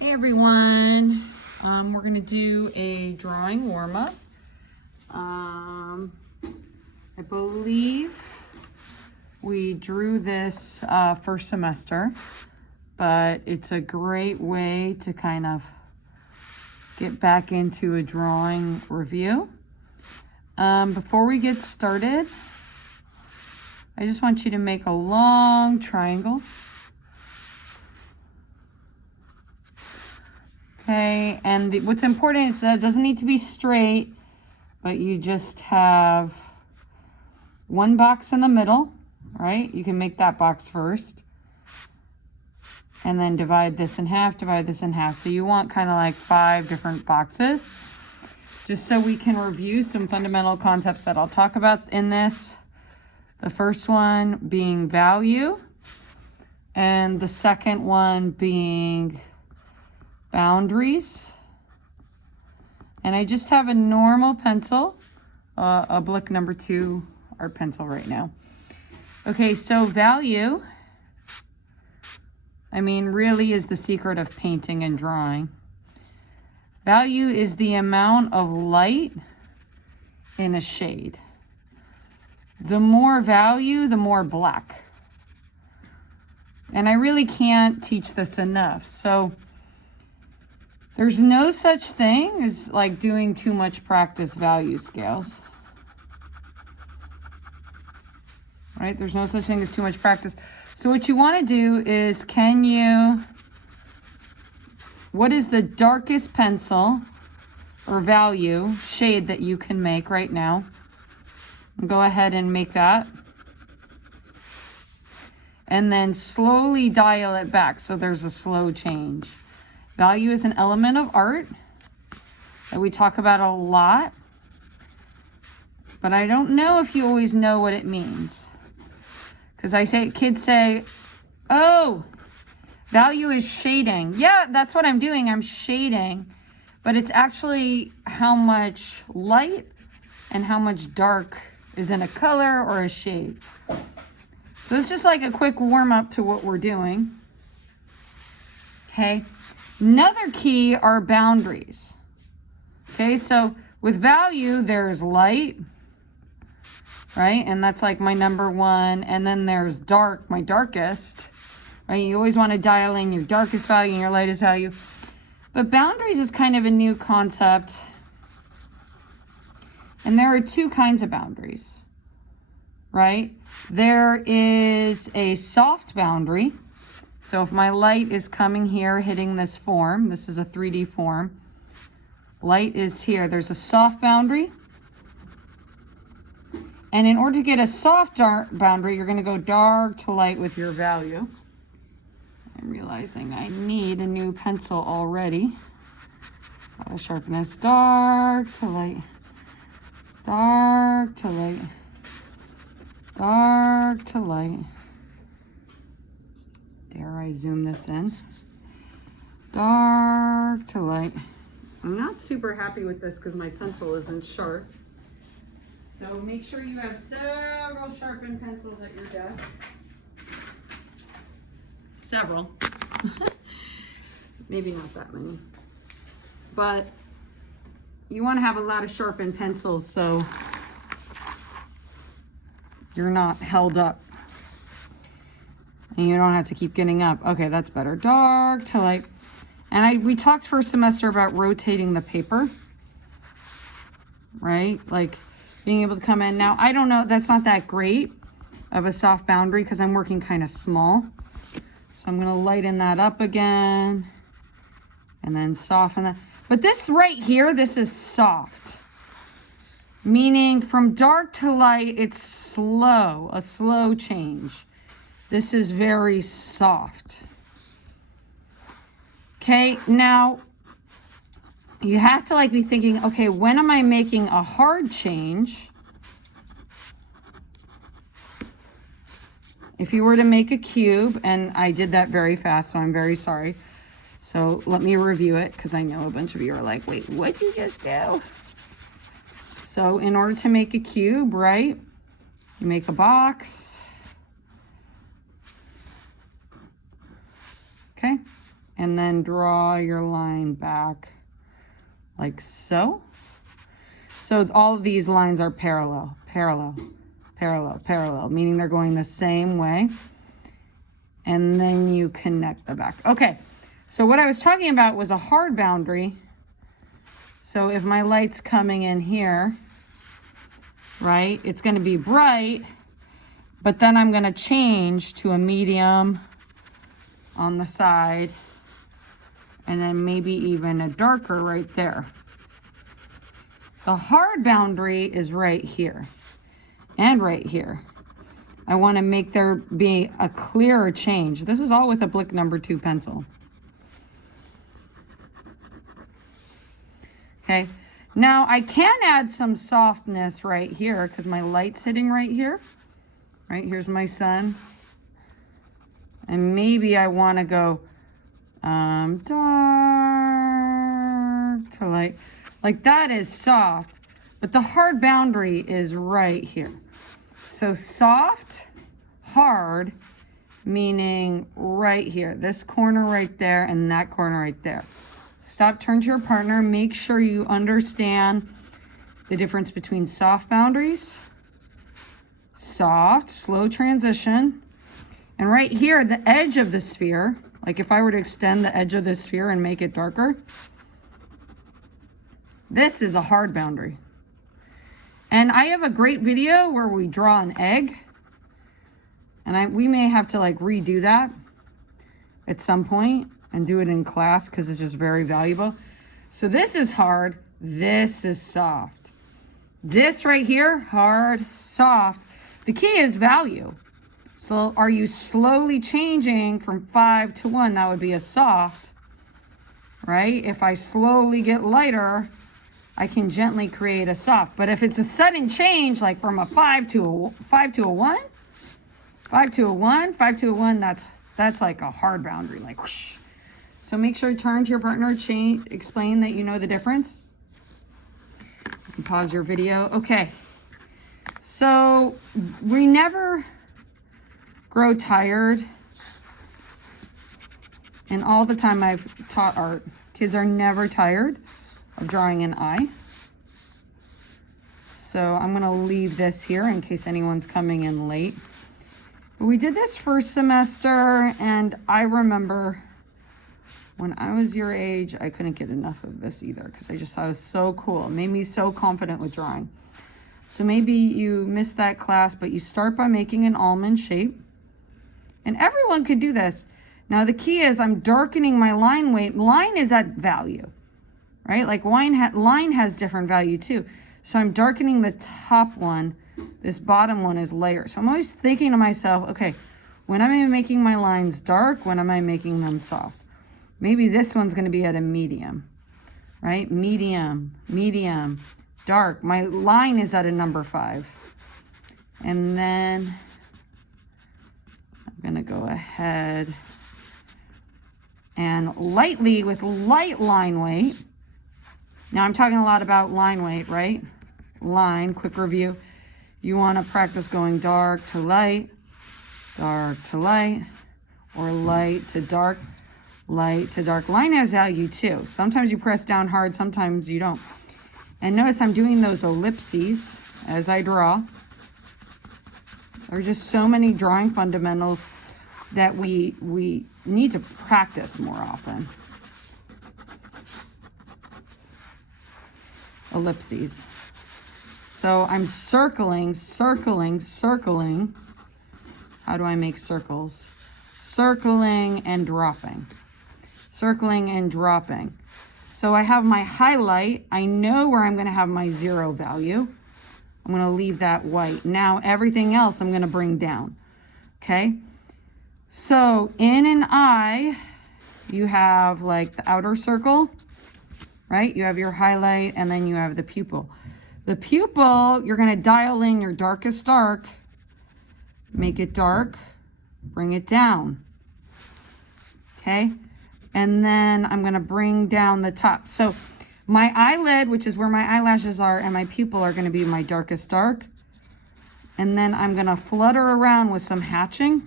Hey everyone, we're going to do a drawing warm-up. I believe we drew this first semester, but it's a great way to kind of get back into a drawing review. Before we get started, I just want you to make a long triangle. Okay, and what's important is that it doesn't need to be straight, but you just have one box in the middle, right? You can make that box first. And then divide this in half, divide this in half. So you want kind of like 5 different boxes, just so we can review some fundamental concepts that I'll talk about in this. The first one being value, and the second one being boundaries. And I just have a normal pencil, a Blick number 2 art pencil right now. Okay, so value, I mean, really is the secret of painting and drawing. Value is the amount of light in a shade. The more value, the more black. And I really can't teach this enough. So there's no such thing as like doing too much practice value scales. Right? There's no such thing as too much practice. So what you want to do is, what is the darkest pencil or value shade that you can make right now? Go ahead and make that. And then slowly dial it back so there's a slow change. Value is an element of art that we talk about a lot, but I don't know if you always know what it means. Because kids say, oh, value is shading. Yeah, that's what I'm doing. I'm shading. But it's actually how much light and how much dark is in a color or a shade. So it's just like a quick warm up to what we're doing. Okay. Another key are boundaries. Okay, so with value, there's light, right? And that's like my number 1. And then there's dark, my darkest, right? You always want to dial in your darkest value and your lightest value. But boundaries is kind of a new concept. And there are 2 kinds of boundaries, right? There is a soft boundary. So if my light is coming here, hitting this form, this is a 3D form. Light is here. There's a soft boundary. And in order to get a soft boundary, you're going to go dark to light with your value. I'm realizing I need a new pencil already. Gotta sharpen this. Dark to light. Dark to light. Dark to light. Dare I zoom this in? Dark to light. I'm not super happy with this because my pencil isn't sharp. So make sure you have several sharpened pencils at your desk. Several. Maybe not that many. But you want to have a lot of sharpened pencils so you're not held up. And you don't have to keep getting up. Okay, that's better. Dark to light. And we talked for a semester about rotating the paper, right? Like being able to come in. Now, I don't know, that's not that great of a soft boundary because I'm working kind of small. So I'm going to lighten that up again and then soften that. But this right here, this is soft. Meaning from dark to light, it's slow, a slow change. This is very soft. Okay, now you have to be thinking, okay, when am I making a hard change? If you were to make a cube, and I did that very fast, so I'm very sorry. So let me review it because I know a bunch of you are like, wait, what'd you just do? So in order to make a cube, right, you make a box. Okay, and then draw your line back like so. So all of these lines are parallel, parallel, parallel, parallel, meaning they're going the same way. And then you connect the back. Okay, so what I was talking about was a hard boundary. So if my light's coming in here, right, it's going to be bright, but then I'm going to change to a medium on the side, and then maybe even a darker right there. The hard boundary is right here and right here. I want to make there be a clearer change. This is all with a Blick number 2 pencil. Okay, now I can add some softness right here because my light's hitting right here. Right, here's my sun. And maybe I want to go dark to light. Like that is soft, but the hard boundary is right here. So soft, hard, meaning right here. This corner right there and that corner right there. Stop, turn to your partner. Make sure you understand the difference between soft boundaries, soft, slow transition, and right here, the edge of the sphere, like if I were to extend the edge of the sphere and make it darker, this is a hard boundary. And I have a great video where we draw an egg, and we may have to like redo that at some point and do it in class because it's just very valuable. So this is hard, this is soft. This right here, hard, soft. The key is value. So are you slowly changing from 5 to 1? That would be a soft, right? If I slowly get lighter, I can gently create a soft. But if it's a sudden change, like from a 5 to a 1, 5 to a 1, 5 to a 1, that's like a hard boundary, like whoosh. So make sure you turn to your partner, explain that you know the difference. You can pause your video. Okay. So we never grow tired. And all the time I've taught art, kids are never tired of drawing an eye. So I'm going to leave this here in case anyone's coming in late. But we did this first semester, and I remember when I was your age, I couldn't get enough of this either because I just thought it was so cool. It made me so confident with drawing. So maybe you missed that class, but you start by making an almond shape. And everyone could do this. Now the key is I'm darkening my line weight. Line is at value, right? Like line has different value too. So I'm darkening the top one. This bottom one is lighter. So I'm always thinking to myself, okay, when am I making my lines dark? When am I making them soft? Maybe this one's going to be at a medium, right? Medium, medium, dark. My line is at a number 5. And then I'm going to go ahead and lightly with light line weight. Now I'm talking a lot about line weight, right? Line, quick review. You want to practice going dark to light, or light to dark, light to dark. Line has value too. Sometimes you press down hard, sometimes you don't. And notice I'm doing those ellipses as I draw. There are just so many drawing fundamentals that we need to practice more often. Ellipses. So I'm circling. How do I make circles? Circling and dropping. Circling and dropping. So I have my highlight. I know where I'm going to have my 0 value. I'm going to leave that white. Now everything else I'm going to bring down. Okay? So in an eye, you have like the outer circle, right? You have your highlight and then you have the pupil. The pupil, you're going to dial in your darkest dark, make it dark, bring it down. Okay? And then I'm going to bring down the top. So my eyelid, which is where my eyelashes are, and my pupil are going to be my darkest dark. And then I'm going to flutter around with some hatching.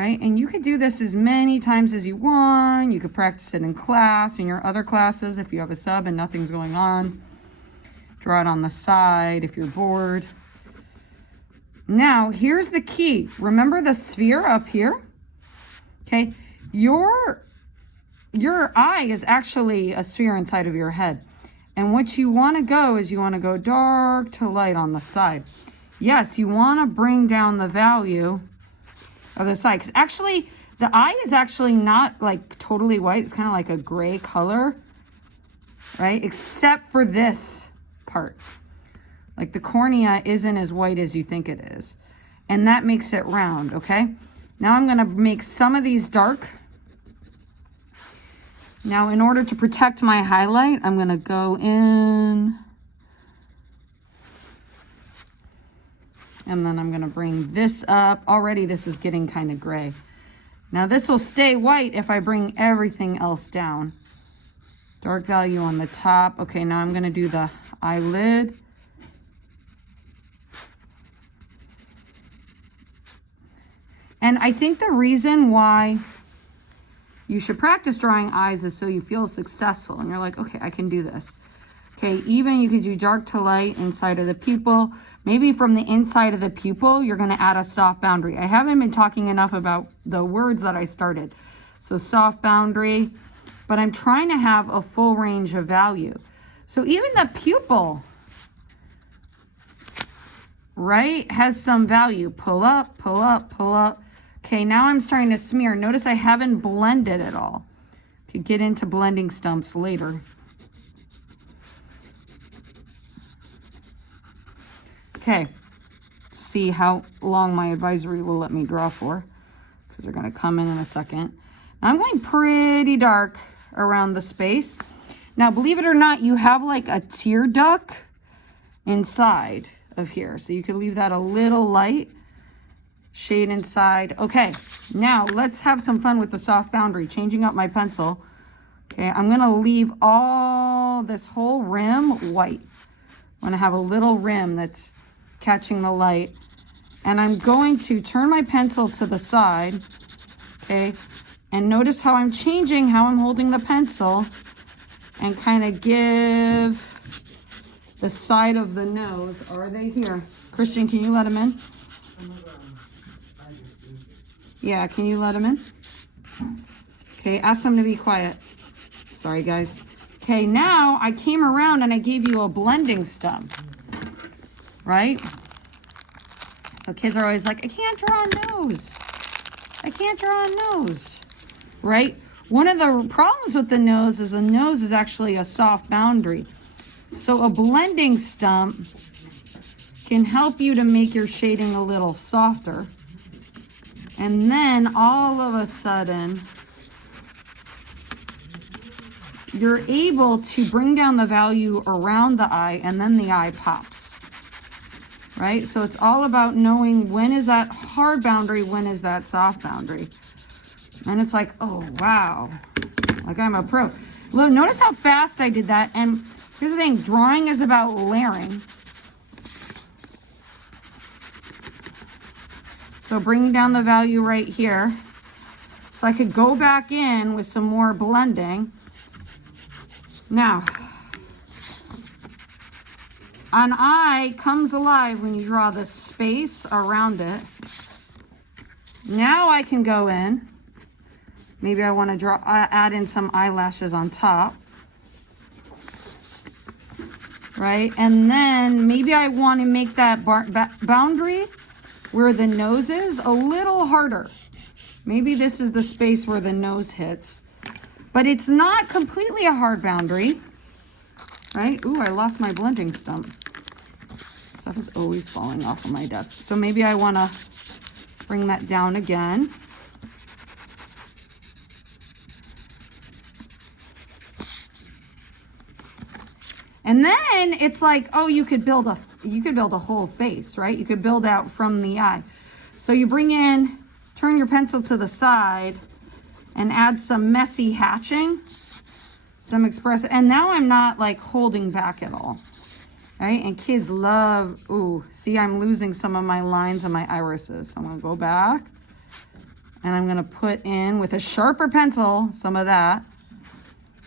right? And you could do this as many times as you want. You could practice it in class, in your other classes, if you have a sub and nothing's going on. Draw it on the side if you're bored. Now, here's the key. Remember the sphere up here? Okay, your eye is actually a sphere inside of your head. And what you want to go is you want to go dark to light on the side. Yes, you want to bring down the value of the side. Because actually, the eye is actually not like totally white. It's kind of like a gray color, right? Except for this part. Like the cornea isn't as white as you think it is. And that makes it round, okay? Now I'm going to make some of these dark. Now in order to protect my highlight, I'm going to go in. And then I'm going to bring this up. Already this is getting kind of gray. Now this will stay white if I bring everything else down. Dark value on the top. Okay, now I'm going to do the eyelid. And I think the reason why you should practice drawing eyes is so you feel successful. And you're like, okay, I can do this. Okay, even you could do dark to light inside of the pupil. Maybe from the inside of the pupil, you're going to add a soft boundary. I haven't been talking enough about the words that I started. So soft boundary, but I'm trying to have a full range of value. So even the pupil, right, has some value. Pull up, pull up, pull up. Okay, now I'm starting to smear. Notice I haven't blended at all. Could get into blending stumps later. Okay, let's see how long my advisory will let me draw for, because they're going to come in a second. Now I'm going pretty dark around the space. Now, believe it or not, you have like a tear duct inside of here. So you could leave that a little light. Shade inside. Okay, now let's have some fun with the soft boundary. Changing up my pencil. Okay, I'm going to leave all this whole rim white. I'm going to have a little rim that's catching the light. And I'm going to turn my pencil to the side. Okay, and notice how I'm changing how I'm holding the pencil and kind of give the side of the nose. Are they here? Christian, can you let them in? Yeah, can you let them in? Okay, ask them to be quiet. Sorry, guys. Okay, now I came around and I gave you a blending stump, right? So kids are always like, I can't draw a nose. I can't draw a nose, right? One of the problems with the nose is actually a soft boundary. So a blending stump can help you to make your shading a little softer. And then all of a sudden, you're able to bring down the value around the eye, and then the eye pops, right? So it's all about knowing when is that hard boundary, when is that soft boundary. And it's like, oh, wow, like I'm a pro. Look, notice how fast I did that. And here's the thing, drawing is about layering. So bringing down the value right here. So I could go back in with some more blending. Now, an eye comes alive when you draw the space around it. Now I can go in. Maybe I want to add in some eyelashes on top. Right? And then maybe I want to make that boundary where the nose is a little harder. Maybe this is the space where the nose hits. But it's not completely a hard boundary. Right? Ooh, I lost my blending stump. Stuff is always falling off of my desk. So maybe I want to bring that down again. And then it's like, oh, you could build a whole face, right? You could build out from the eye. So you bring in, turn your pencil to the side and add some messy hatching, some expressive, and now I'm not like holding back at all, right? And kids love, ooh, see, I'm losing some of my lines and my irises. So I'm gonna go back And I'm gonna put in with a sharper pencil some of that.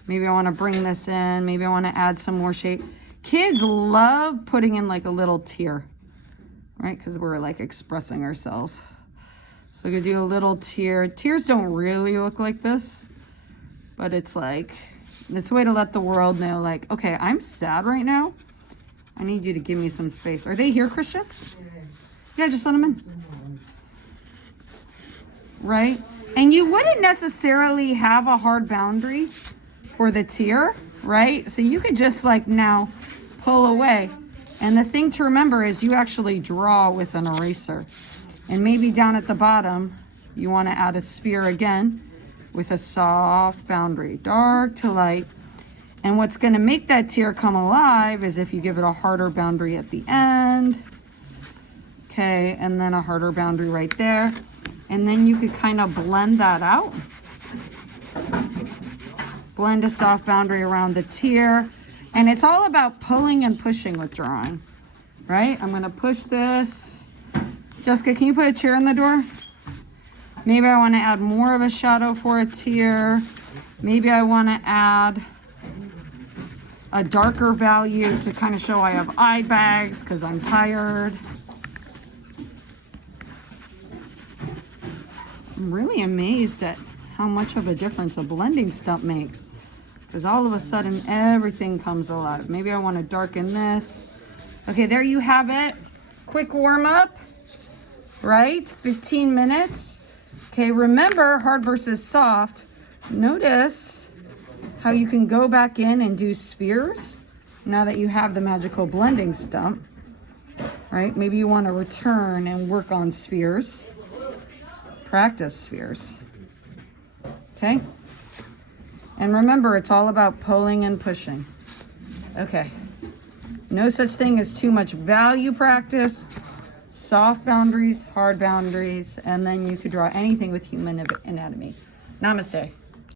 Maybe I wanna bring this in. Maybe I wanna add some more shape. Kids love putting in like a little tear, right? Because we're like expressing ourselves. So I'm gonna do a little tear. Tears don't really look like this, but it's like, it's a way to let the world know like, okay, I'm sad right now. I need you to give me some space. Are they here, Christian? Yeah, just let them in. Right? And you wouldn't necessarily have a hard boundary for the tear, right? So you could just like now pull away. And the thing to remember is you actually draw with an eraser. And maybe down at the bottom, you want to add a sphere again with a soft boundary, dark to light. And what's going to make that tear come alive is if you give it a harder boundary at the end. Okay, and then a harder boundary right there. And then you could kind of blend that out. Blend a soft boundary around the tear. And it's all about pulling and pushing with drawing, right? I'm gonna push this. Jessica, can you put a chair in the door? Maybe I wanna add more of a shadow for a tear. Maybe I wanna add a darker value to kind of show I have eye bags because I'm tired. I'm really amazed at how much of a difference a blending stump makes, because all of a sudden everything comes alive. Maybe I want to darken this. Okay, there you have it. Quick warm up, right? 15 minutes. Okay, remember hard versus soft. Notice how you can go back in and do spheres now that you have the magical blending stump, right? Maybe you want to return and work on spheres. Practice spheres. Okay? And remember, it's all about pulling and pushing. Okay. No such thing as too much value practice. Soft boundaries, hard boundaries, and then you could draw anything with human anatomy. Namaste.